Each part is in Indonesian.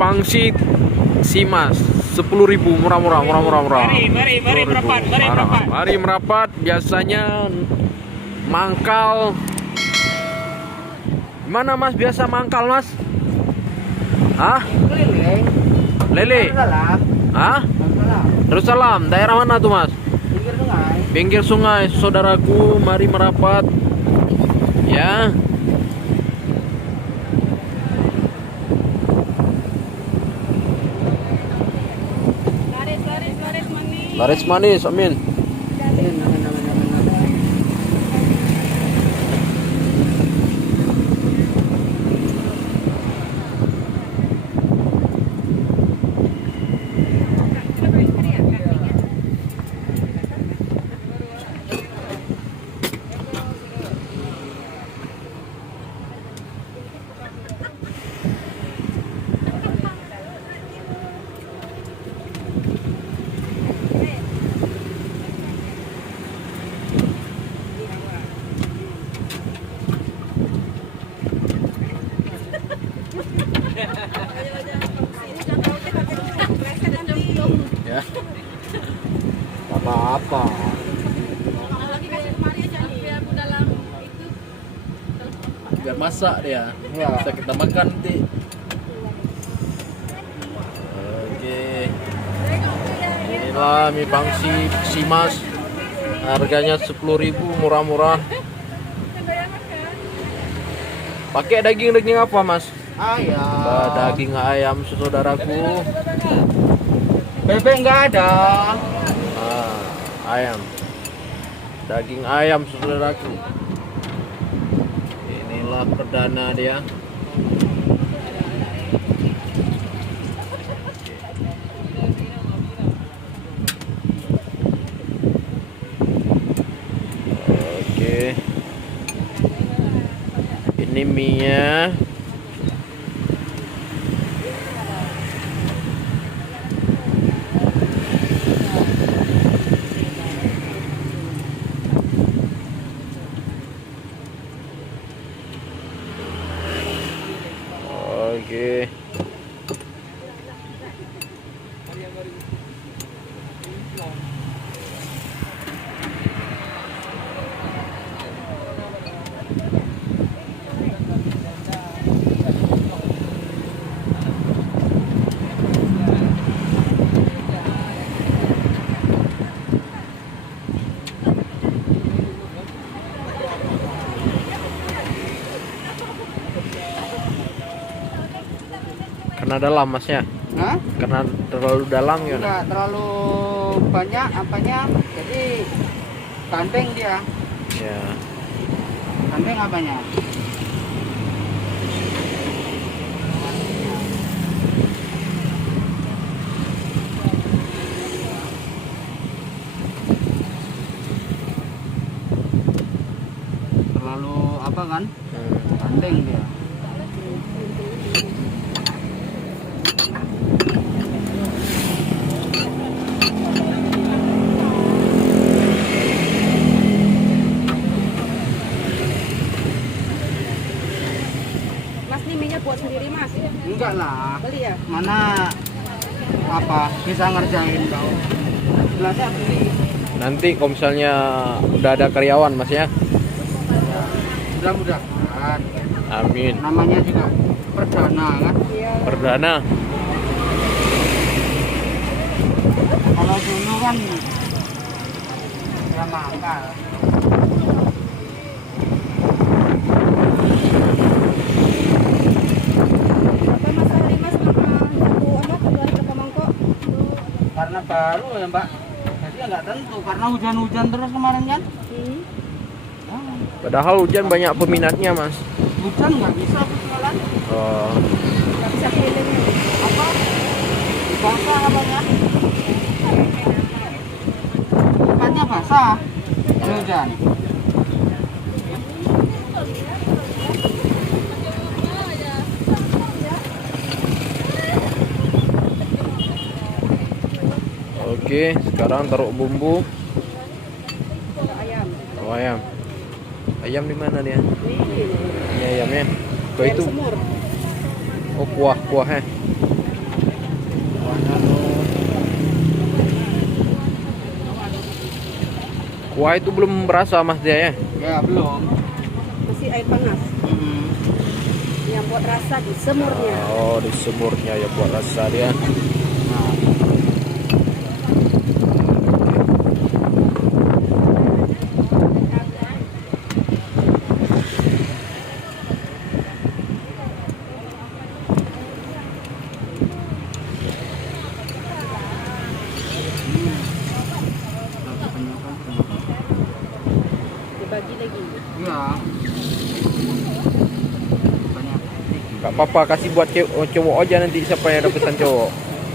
pangsit Simas 10.000, murah. Mari merapat, Mari merapat. Biasanya mangkal. Mana Mas biasa mangkal Mas? Hah? Lele. Hah? Darussalam. Daerah mana tuh Mas? Pinggir sungai. Saudaraku, mari merapat. Ya. Laris manis, amin. Ya. Apa-apa. Biar masak dia. Ya. Bisa kita makan nanti. Oke. Inilah mie pangsit Simas. Harganya 10.000, murah. Pakai daging apa, Mas? Ayam. Daging ayam, saudaraku. Bebek nggak ada. Ayam. Daging ayam, saudaraku. Inilah perdana dia. Oke. Ini mie-nya. Oke. Karena dalam Masnya. Hah? Karena terlalu dalam ya. Enggak terlalu banyak apanya, jadi gandeng dia. Ya. Gandeng apanya? Terlalu apa kan? Gandeng dia. Mas ini minyak buat sendiri Mas? Enggak lah. Beli ya? Mana apa bisa ngerjain kau? Gelasnya beli. Nanti kalau misalnya udah ada karyawan Mas ya. Mudah-mudahan. Amin. Namanya juga perdana kan? Iya. Perdana. Kalau dulu kan ya mangkal. Apa masalah nih Mas sama jago apa keluar ke mangkok? Karena baru ya Mbak. Jadi ya nggak tentu karena hujan-hujan terus kemarin kan. Nah, Padahal hujan banyak peminatnya Mas. hujan nggak bisa aku jualan. Oh. Nggak bisa keliling. Apa? Basah apanya? Tempatnya basah. Hujan. Oke, sekarang taruh bumbu. Ayam. Oh, ayam. Ayam di mana dia? Ini ayamnya. Kau Ayam itu. semur. Oh, kuahnya. Kuah itu belum berasa Mas dia ya? Ya belum. Masih air panas. Yang buat rasa di semurnya. Oh, di semurnya ya buat rasa dia. Nah, Dibagi lagi. iya. Banyak. Gak apa-apa, kasih buat cowok aja nanti siapa yang ada pesan cowok.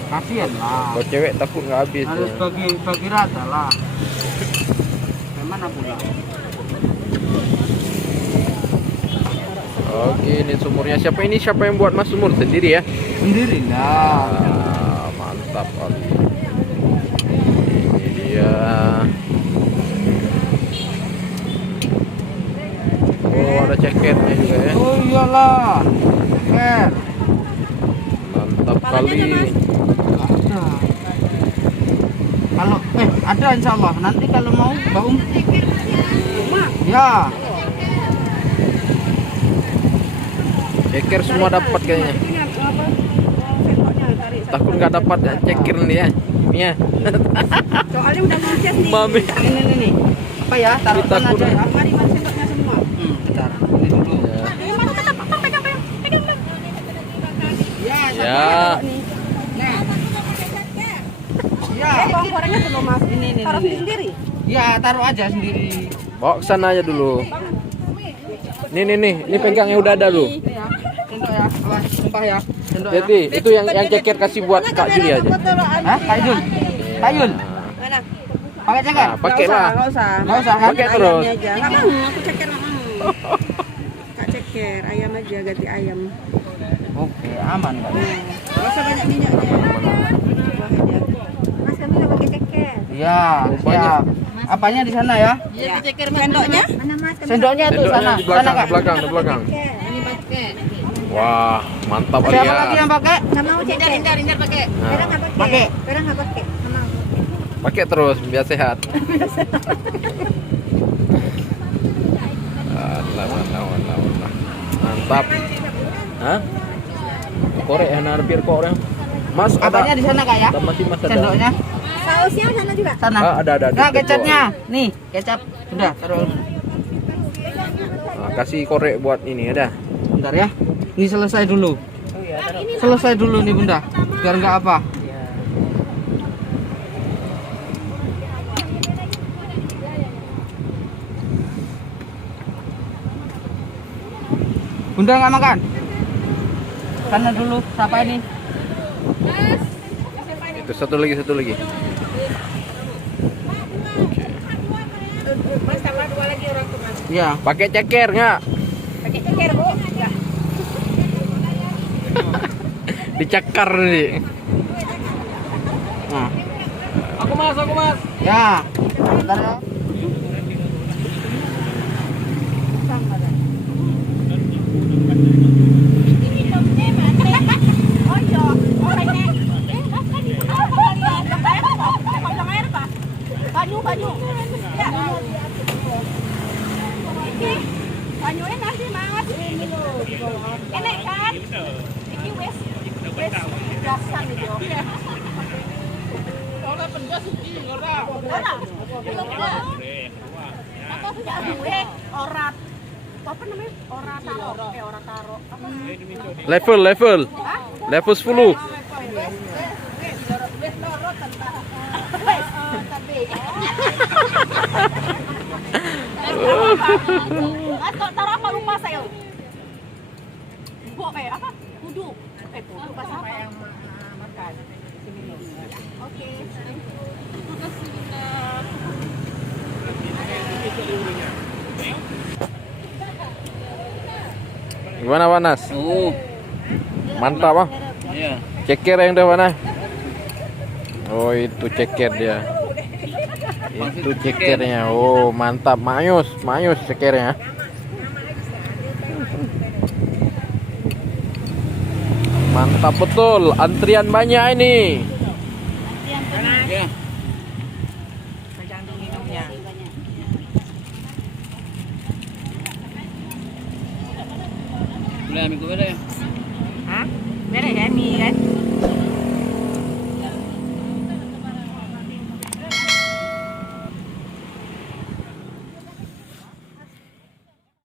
Kasihan lah. Kalau cewek takut nggak habis. Harus Ya. bagi rata lah. Gimana pula? Oke, ini sumurnya siapa ini? Siapa yang buat Mas sumur sendiri ya? Sendirilah. Ah, mantap kali. Ini dia. Oh, ada ceketnya juga ya. Oh iyalah. Ceker. Mantap Kepalanya kali. ada, Mas? Ada. Kalau ada insya Allah. Nanti kalau mau bau. Rumah. Ya. Ceker semua dapat kayaknya. Ingat apa? Sendoknya tarik. satu Takut nggak dapat ya ceker nih ya. Ini ya. Soalnya udah ngecas nih. Mami. Ini. Apa ya? Taruhkan Takut. aja ya. Mari mas sendoknya semua. Bentar. Ini dulu. Ya. Ya. Ya. Nah. Ya. Bawang gorengnya belum mas. Ini. Taruh sendiri. Ya, taruh aja sendiri. Bawa ke sana aja dulu. Nih, pegang yang udah ada lu. Ini ya. Sendok ya. Awas, sumpah ya. Sendok ya. Jadi itu yang ceker kasih buat Kak Juli aja. Hah? Kak Yul? Kak Yul? Mana? Pakai ceker? Nah, pakai lah. Nggak usah. Nggak usah kan? Pakai terus. Ayamnya aja. Nggak mau, aku ceker nggak mau. Kak ceker, ayam aja ganti ayam. Oke, aman Kak. Nggak usah banyak minyaknya. Mas kami nggak pakai ceker. Iya, siap. Apanya di sana ya? Iya. Ceker sendoknya? Mana mas? Sendoknya tuh Sendoknya sana. di Sana belakang, Kak. di belakang, di belakang. Ini pakai. Wah, mantap kali Siapa ya. lagi yang pakai? Nggak mau ceker. Hindar pakai. Vera nggak pakai. Pakai. Vera nggak pakai. Nggak mau. Pakai terus biar sehat. Alah. Mantap. Hah? Korek ya, biar korek. Mas Apanya ada. di sana Kak ya? Masih Mas ada. Sendoknya? Sausnya sana juga. Sana. Ah, ada. Nah, kecapnya. Nih, kecap. Sudah, taruh. Nah, kasih korek buat ini ada. Bentar ya. Ini selesai dulu. Selesai dulu nih Bunda. Biar nggak apa. Bunda nggak makan? Sana dulu. Siapa ini? Itu satu lagi. Mas sama dua lagi orang tuh mas. Iya. Pakai ceker nggak? Pakai ceker bu. Enggak. Dicakar nih. Nah. Aku mas. Ya. Bentar ya. Oh iya. Orangnya. Baju. Ya. Banyunya nasi mas. Enak kan? Ini wes gasan gitu. Ora pendas iki ora. Apa punya gue ora. Apa namanya? Ora taro. Apa namanya? Level 10. Atau taruh apa lupa saya. Apa? Kudu. Kudu pas apa yang makan? Oke. Terima kasih Bunda. Gimana Panas? Mantap ah. Iya. Ceker yang udah mana? Oh itu ceker dia. Itu cekernya. Oh mantap, mayus cekernya. Mantap betul, antrian banyak ini. Ya. Boleh ambil gue deh. Hah? Beres ya mie kan?